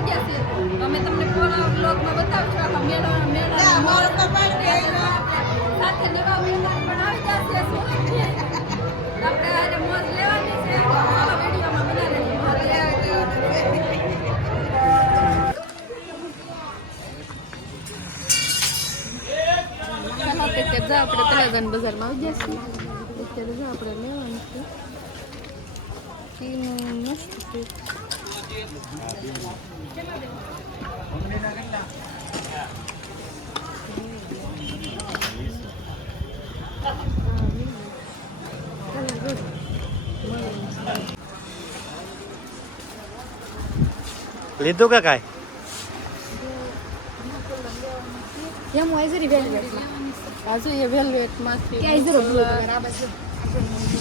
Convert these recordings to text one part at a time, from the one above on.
આવી ગયા છીએ. અમે તમને પૂરા બ્લોગમાં બતાવશું આખા મેળા સાથે નવા મેળા પણ આવી ગયા છે. આપણે આજે મોજ લેવાની છે. આવા વિડીયોમાં બનાવી આપણે તળાજાન બજારમાં આવી ગયા છીએ. અત્યારે જો આપણે લેવાનું છે મસ્ત છે. લીધું કે કાંઈ એમ હોય જરી વેલ્વેટમાં બાજુ એ વેલ્વેટમાંથી ક્યાંય જરો બ્લુ કલર આ બાજુ મસ્ત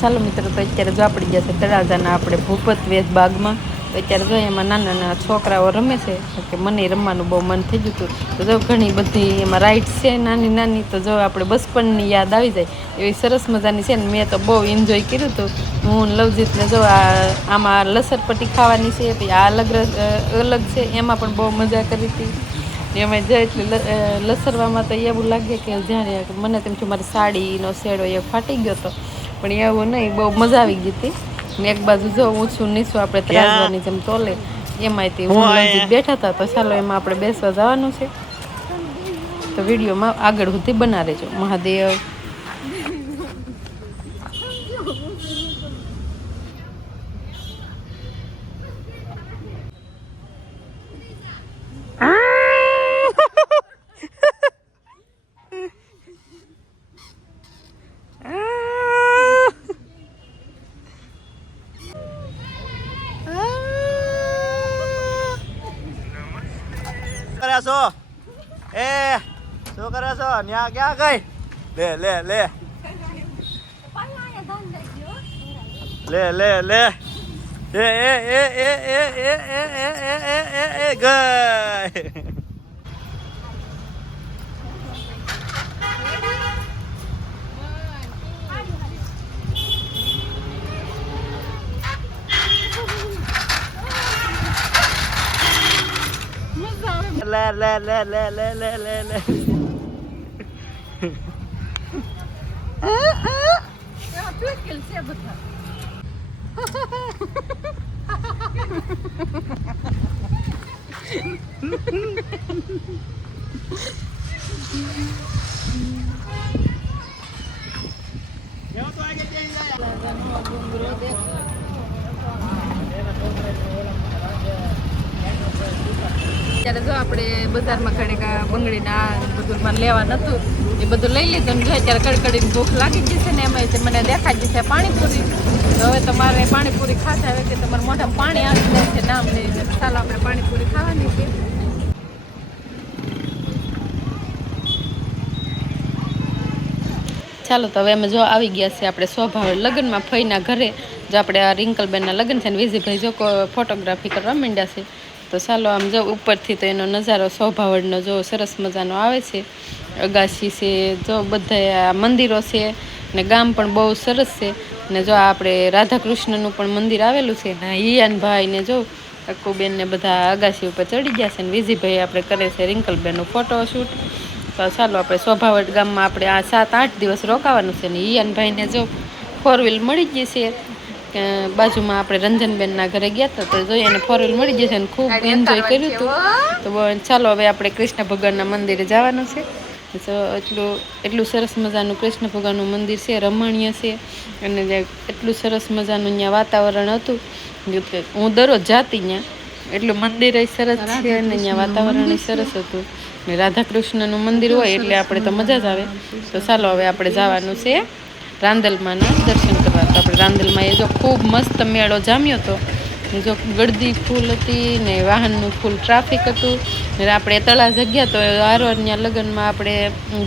ચાલો મિત્રો, તો અત્યારે જો આપણી ગયા છે તળાજાના આપણે ભૂપત વેદ બાગમાં. તો અત્યારે જો એમાં નાના નાના છોકરાઓ રમે છે કે મને રમવાનું બહુ મન થઈ ગયું હતું. તો જો ઘણી બધી એમાં રાઇડ્સ છે નાની નાની. તો જો આપણે બચપનની યાદ આવી જાય એવી સરસ મજાની છે ને. મેં તો બહુ એન્જોય કર્યું હતું. હું લવજીતને જો આમાં લસરપટ્ટી ખાવાની છે, પછી આ અલગ છે એમાં પણ બહુ મજા કરી હતી. એમાં જાય એટલે લસરવામાં તો એવું લાગે કે જ્યારે મને તેમ છું મારી સાડીનો શેડો એ ફાટી ગયો હતો, પણ એવું નહીં, બહુ મજા આવી ગઈ હતી. ને એક બાજુ જો ઊંચું નીચું આપણે ત્રાસવાની જેમ તોલે એમાંયથી હું બેઠા હતા. તો ચાલો એમાં આપણે બેસવા જવાનું છે. તો વિડીયોમાં આગળ સુધી બના રહેજો. મહાદેવ. છો એ શું કરે છો? ન્યા ક્યાં ગઈ? લે લે લે લે લે લે એ એ એ એ એ એ એ એ એ એ ગઈ. લે લે લે લે લે લે લે લે ત્યારે જો આપણે બજારમાં ઘડીક બંગડીના બધું મને લેવા નતું એ બધું લઈ લીધું ને જો ત્યારે કડકડીની ભૂખ લાગી જશે ને એમાં મને દેખાઈ જશે પાણીપુરી. તો હવે તમારે પાણીપુરી ખાતા હવે કે તમારા મોઢામાં પાણી આવી જાય છે નામ લઈને. ચાલો આપણે પાણીપુરી ખાવાની છે. ચાલો તો હવે અમે જો આવી ગયા છે આપણે સ્વભાવ લગ્નમાં ફઈના ઘરે. જો આપણે આ રિંકલબેનના લગ્ન છે ને વિજયભાઈ જો ફોટોગ્રાફી કરવા માંડ્યા છે. તો ચાલો આમ જો ઉપરથી તો એનો નજારો સ્વભાવડનો જો સરસ મજાનો આવે છે. અગાશી છે, જો બધા મંદિરો છે ને ગામ પણ બહુ સરસ છે. ને જો આપણે રાધાકૃષ્ણનું પણ મંદિર આવેલું છે ને હિયાનભાઈ ને જો અક્કુબેન ને બધા અગાશી ઉપર ચડી ગયા છે. ને વિજયભાઈ આપણે કરે છે રિંકલબેનનું ફોટોશૂટ. તો ચાલો આપણે સ્વભાવડ ગામમાં આપણે આ 7-8 દિવસ રોકાવાનું છે. ને હિયાનભાઈને જો 4 વ્હીલ મળી ગઈ છે. બાજુમાં આપણે રંજનબેનના ઘરે ગયા હતા તો જોઈએ એને 4 વ્હીલ મળી જશે અને ખૂબ એન્જોય કર્યું હતું. તો ચાલો હવે આપણે કૃષ્ણ ભગવાનના મંદિરે જવાનું છે. તો એટલું સરસ મજાનું કૃષ્ણ ભગવાનનું મંદિર છે, રમણીય છે અને એટલું સરસ મજાનું અહીંયા વાતાવરણ હતું. હું દરરોજ જાતી ત્યાં, એટલું મંદિર સરસ છે અને અહીંયા વાતાવરણ સરસ હતું. ને રાધાકૃષ્ણનું મંદિર હોય એટલે આપણે તો મજા જ આવે. તો ચાલો હવે આપણે જવાનું છે રાંદલમાંના દર્શન કરવા. તો આપણે રાંદલમાં એ જો ખૂબ મસ્ત મેળો જામ્યો હતો. જો ગળદી ફૂલ હતી ને વાહનનું ફૂલ ટ્રાફિક હતું ને આપણે તળા જગ્યા તો આરવારના લગ્નમાં આપણે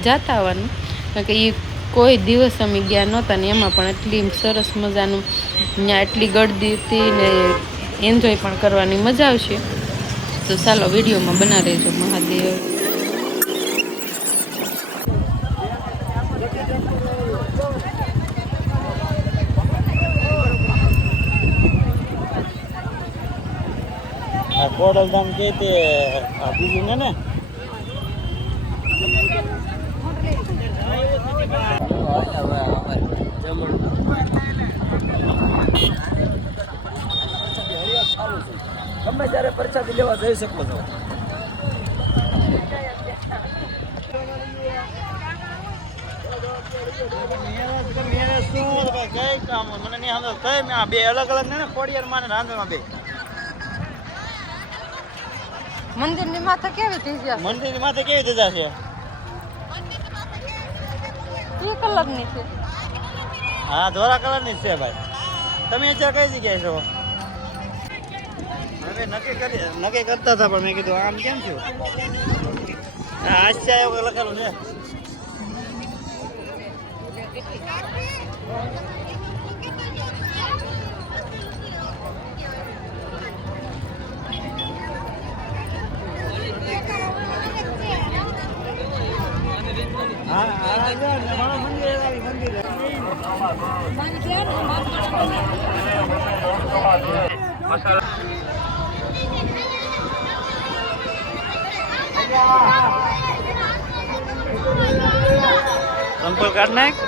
જાતા આવવાનું કે એ કોઈ દિવસ અમે ગયા નહોતા ને એમાં પણ એટલી સરસ મજાનું ત્યાં એટલી ગળદી હતી ને એન્જોય પણ કરવાની મજા આવશે. તો ચાલો વિડીયોમાં બના રહેજો. મહાદેવ. ખોડલધામ કે તે બીજું ને ગમે ત્યારે પ્રસાદી લેવા જઈ શકો છો. કઈ કામ મને નહીં સમજ કઈ બે અલગ અલગ ને ખોડિયાર માં રાંધણમાં બે મંદિરની માથે કેવી થઈ ગયા? મંદિરની માથે કેવી ધજા છે? એ કલરની છે. હા, ધોરા કલરની જ છે ભાઈ. તમે અત્યારે કઈ જગ્યાએ છો? હવે નક્કી કરતા હતા પણ મેં કીધું આમ કેમ થયું? હા, આશ્ચર્ય એવું લખેલું છે. સંપર્ક કાઢ નાખ.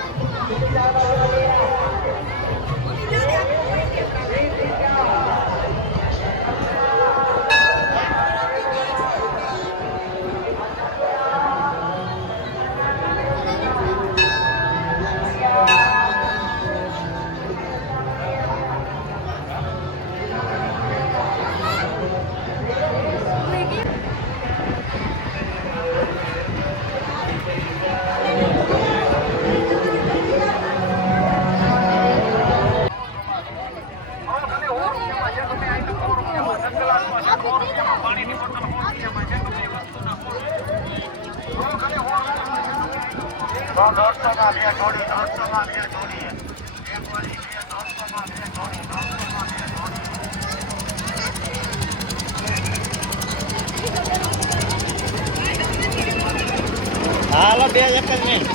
હાલો બે એક જ મિનિટ.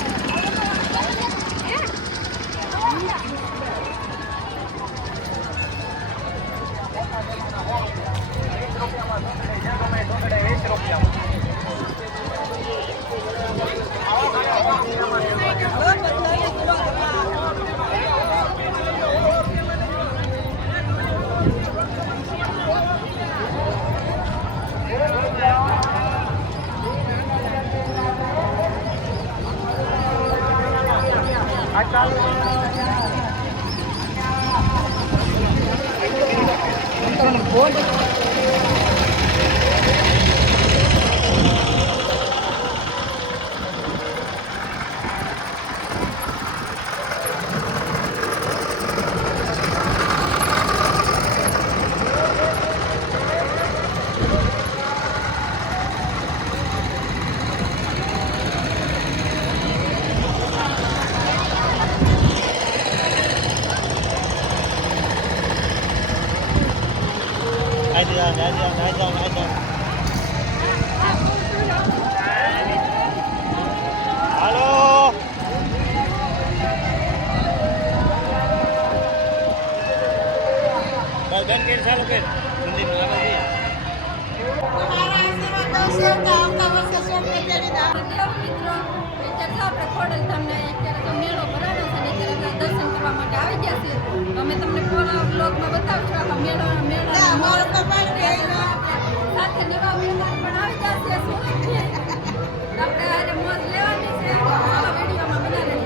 હાલો બસ બંધ કરી ચાલુ કર મંદિરનું અમે તમને પૂરા બ્લોગમાં બતાવશું આ મેળો સાથે નવા મહેમાન પણ આવી જશે. આપણે આજે મોજ લેવાની છે. વિડીયોમાં બનાવી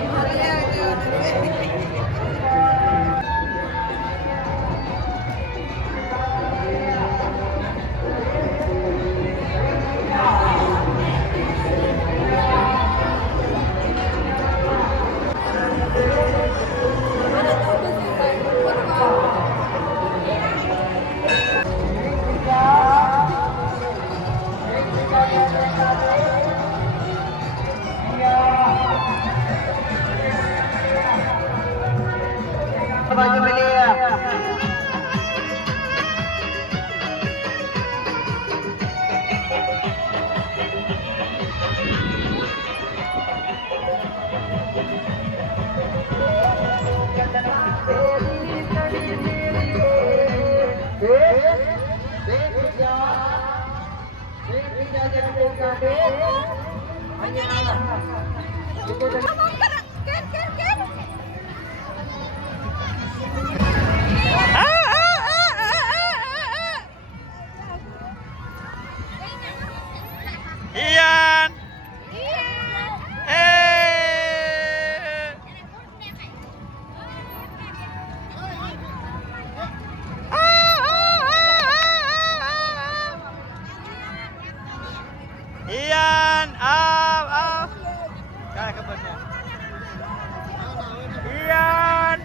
Ian. Ian, auf. Kak, kebunnya. Ian,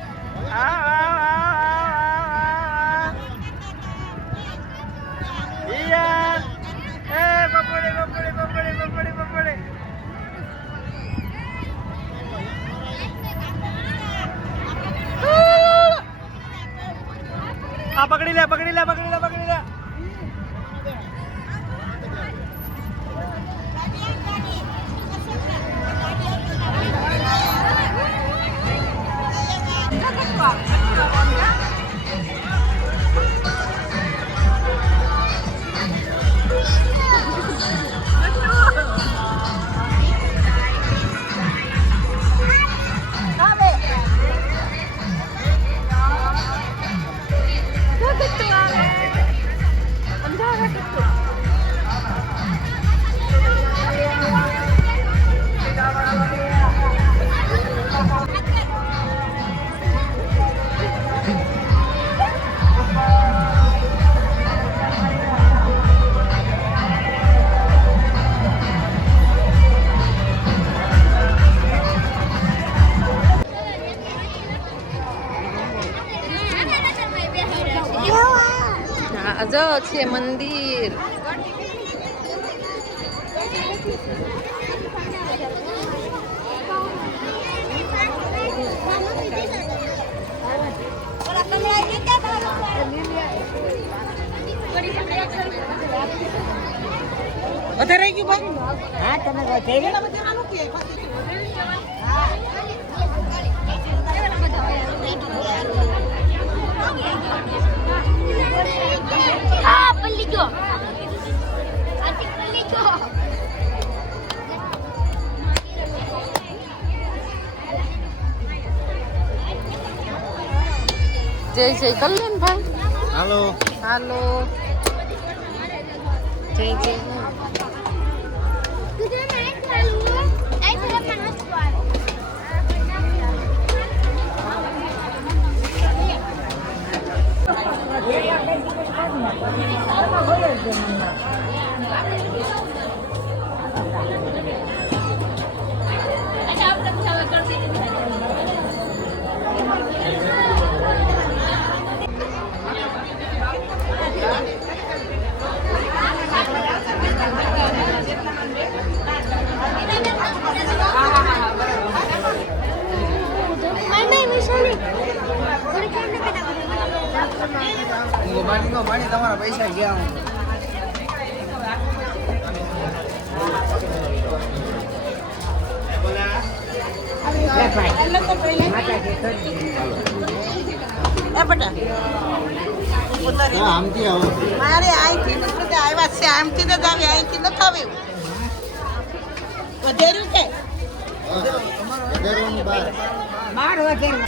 Ian, papuli. पकड़ी ले જો છે મંદિર. વધારે ગયું ભાઈ? હા તમે જઈ લે પલ્લી ગયો પલ્લી ગયો જય કલ્યાણભાઈ. Halo. હાલો. જય Kita naik lalu, sudah panas kuat. પાણી તમારા પૈસા ગયા મારે અહીંથી આવ્યા છે આમથી જ આવે અહીંથી ન ખાવે વધેરું છે બાર વધેરું